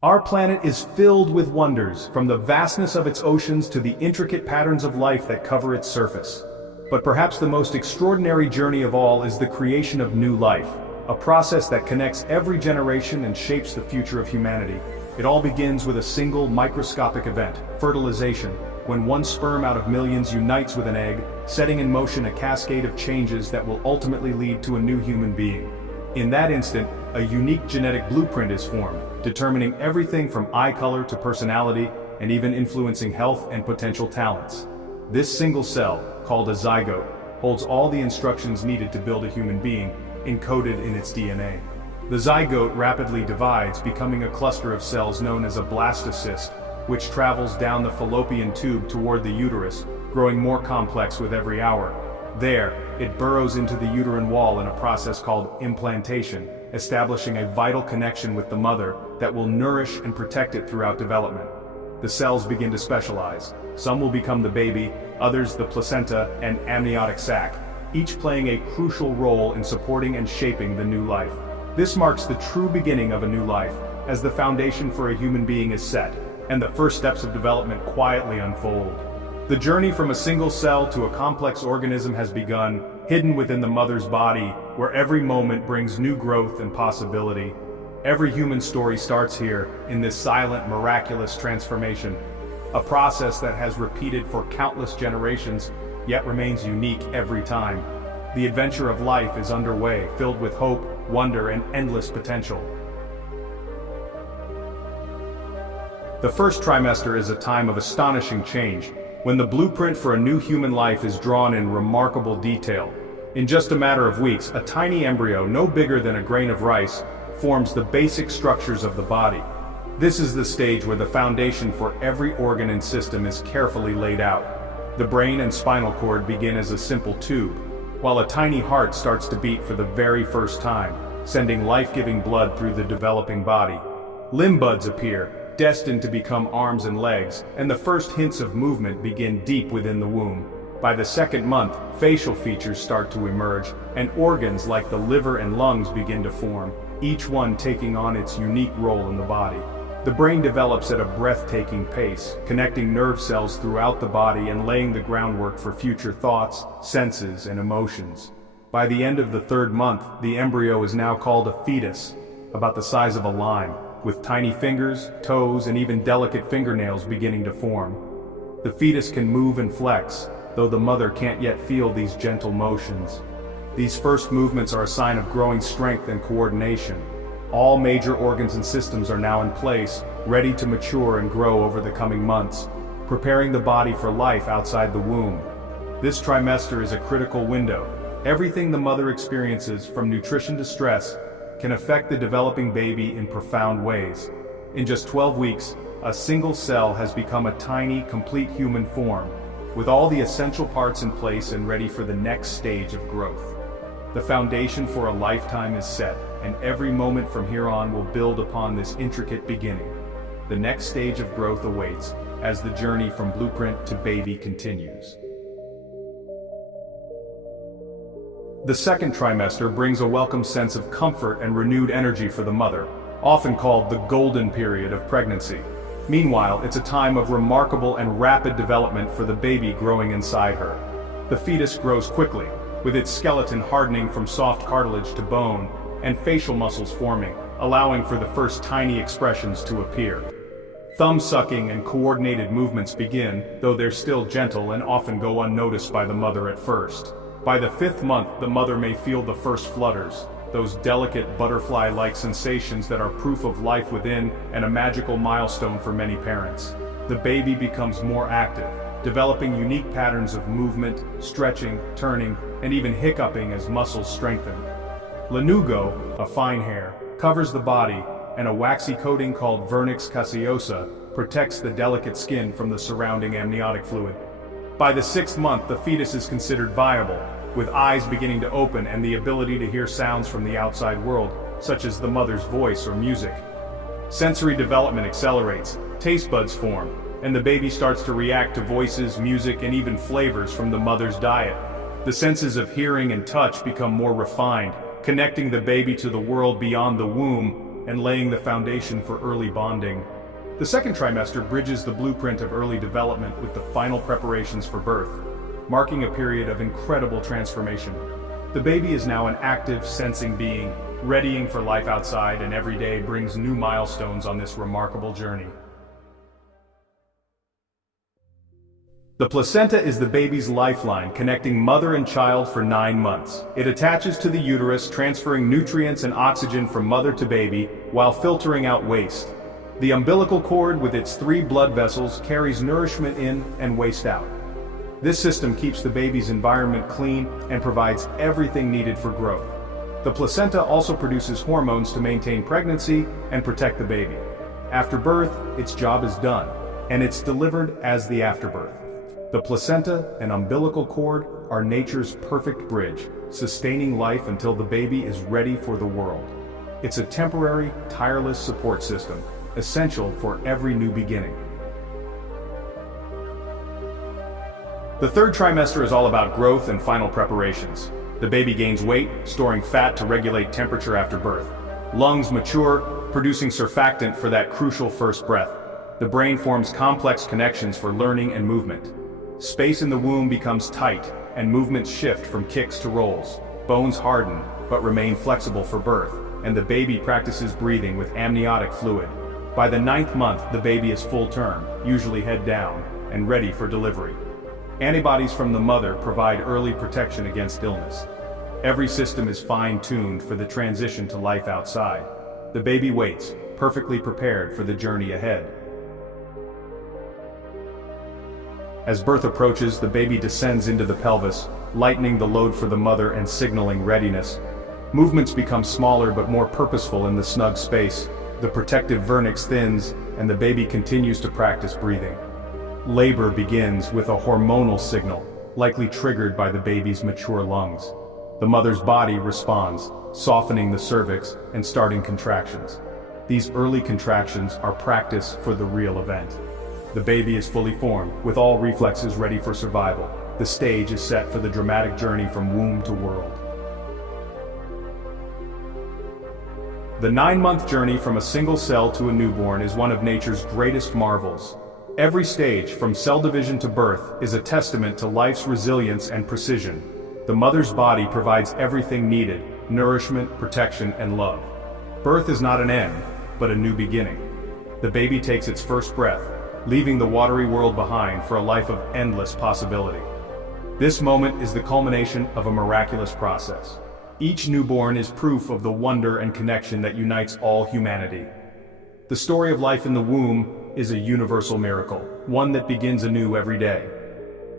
Our planet is filled with wonders, from the vastness of its oceans to the intricate patterns of life that cover its surface. But perhaps the most extraordinary journey of all is the creation of new life, a process that connects every generation and shapes the future of humanity. It all begins with a single microscopic event, fertilization, when one sperm out of millions unites with an egg, setting in motion a cascade of changes that will ultimately lead to a new human being. In that instant, a unique genetic blueprint is formed, determining everything from eye color to personality, and even influencing health and potential talents. This single cell, called a zygote, holds all the instructions needed to build a human being, encoded in its DNA. The zygote rapidly divides, becoming a cluster of cells known as a blastocyst, which travels down the fallopian tube toward the uterus, growing more complex with every hour. There, it burrows into the uterine wall in a process called implantation, establishing a vital connection with the mother that will nourish and protect it throughout development. The cells begin to specialize. Some will become the baby, others the placenta and amniotic sac, each playing a crucial role in supporting and shaping the new life. This marks the true beginning of a new life, as the foundation for a human being is set, and the first steps of development quietly unfold. The journey from a single cell to a complex organism has begun, hidden within the mother's body, where every moment brings new growth and possibility. Every human story starts here, in this silent, miraculous transformation, a process that has repeated for countless generations, yet remains unique every time. The adventure of life is underway, filled with hope, wonder, and endless potential. The first trimester is a time of astonishing change, when the blueprint for a new human life is drawn in remarkable detail. In just a matter of weeks, a tiny embryo, no bigger than a grain of rice, forms the basic structures of the body. This is the stage where the foundation for every organ and system is carefully laid out. The brain and spinal cord begin as a simple tube, while a tiny heart starts to beat for the very first time, sending life-giving blood through the developing body. Limb buds appear, destined to become arms and legs, and the first hints of movement begin deep within the womb. By the second month, facial features start to emerge, and organs like the liver and lungs begin to form, each one taking on its unique role in the body. The brain develops at a breathtaking pace, connecting nerve cells throughout the body and laying the groundwork for future thoughts, senses, and emotions. By the end of the third month, the embryo is now called a fetus, about the size of a lime, with tiny fingers, toes, and even delicate fingernails beginning to form. The fetus can move and flex, though the mother can't yet feel these gentle motions. These first movements are a sign of growing strength and coordination. All major organs and systems are now in place, ready to mature and grow over the coming months, preparing the body for life outside the womb. This trimester is a critical window. Everything the mother experiences, from nutrition to stress, can affect the developing baby in profound ways. In just 12 weeks, a single cell has become a tiny, complete human form, with all the essential parts in place and ready for the next stage of growth. The foundation for a lifetime is set, and every moment from here on will build upon this intricate beginning. The next stage of growth awaits, as the journey from blueprint to baby continues. The second trimester brings a welcome sense of comfort and renewed energy for the mother, often called the golden period of pregnancy. Meanwhile, it's a time of remarkable and rapid development for the baby growing inside her. The fetus grows quickly, with its skeleton hardening from soft cartilage to bone, and facial muscles forming, allowing for the first tiny expressions to appear. Thumb sucking and coordinated movements begin, though they're still gentle and often go unnoticed by the mother at first. By the fifth month, the mother may feel the first flutters, those delicate butterfly-like sensations that are proof of life within and a magical milestone for many parents. The baby becomes more active, developing unique patterns of movement, stretching, turning, and even hiccuping as muscles strengthen. Lanugo, a fine hair, covers the body, and a waxy coating called vernix caseosa protects the delicate skin from the surrounding amniotic fluid. By the sixth month, the fetus is considered viable, with eyes beginning to open and the ability to hear sounds from the outside world, such as the mother's voice or music. Sensory development accelerates, taste buds form, and the baby starts to react to voices, music, and even flavors from the mother's diet. The senses of hearing and touch become more refined, connecting the baby to the world beyond the womb and laying the foundation for early bonding. The second trimester bridges the blueprint of early development with the final preparations for birth, marking a period of incredible transformation. The baby is now an active, sensing being, readying for life outside, and every day brings new milestones on this remarkable journey. The placenta is the baby's lifeline, connecting mother and child for 9 months. It attaches to the uterus, transferring nutrients and oxygen from mother to baby, while filtering out waste. The umbilical cord, with its 3 blood vessels, carries nourishment in and waste out. This system keeps the baby's environment clean and provides everything needed for growth. The placenta also produces hormones to maintain pregnancy and protect the baby. After birth, its job is done, and it's delivered as the afterbirth. The placenta and umbilical cord are nature's perfect bridge, sustaining life until the baby is ready for the world. It's a temporary, tireless support system, essential for every new beginning. The third trimester is all about growth and final preparations. The baby gains weight, storing fat to regulate temperature after birth. Lungs mature, producing surfactant for that crucial first breath. The brain forms complex connections for learning and movement. Space in the womb becomes tight, and movements shift from kicks to rolls. Bones harden, but remain flexible for birth, and the baby practices breathing with amniotic fluid. By the 9th month, the baby is full term, usually head down, and ready for delivery. Antibodies from the mother provide early protection against illness. Every system is fine-tuned for the transition to life outside. The baby waits, perfectly prepared for the journey ahead. As birth approaches, the baby descends into the pelvis, lightening the load for the mother and signaling readiness. Movements become smaller but more purposeful in the snug space. The protective vernix thins, and the baby continues to practice breathing. Labor begins with a hormonal signal, likely triggered by the baby's mature lungs. The mother's body responds, softening the cervix and starting contractions. These early contractions are practice for the real event. The baby is fully formed, with all reflexes ready for survival. The stage is set for the dramatic journey from womb to world. The 9-month journey from a single cell to a newborn is one of nature's greatest marvels. Every stage, from cell division to birth, is a testament to life's resilience and precision. The mother's body provides everything needed: nourishment, protection, and love. Birth is not an end, but a new beginning. The baby takes its first breath, leaving the watery world behind for a life of endless possibility. This moment is the culmination of a miraculous process. Each newborn is proof of the wonder and connection that unites all humanity. The story of life in the womb is a universal miracle, one that begins anew every day.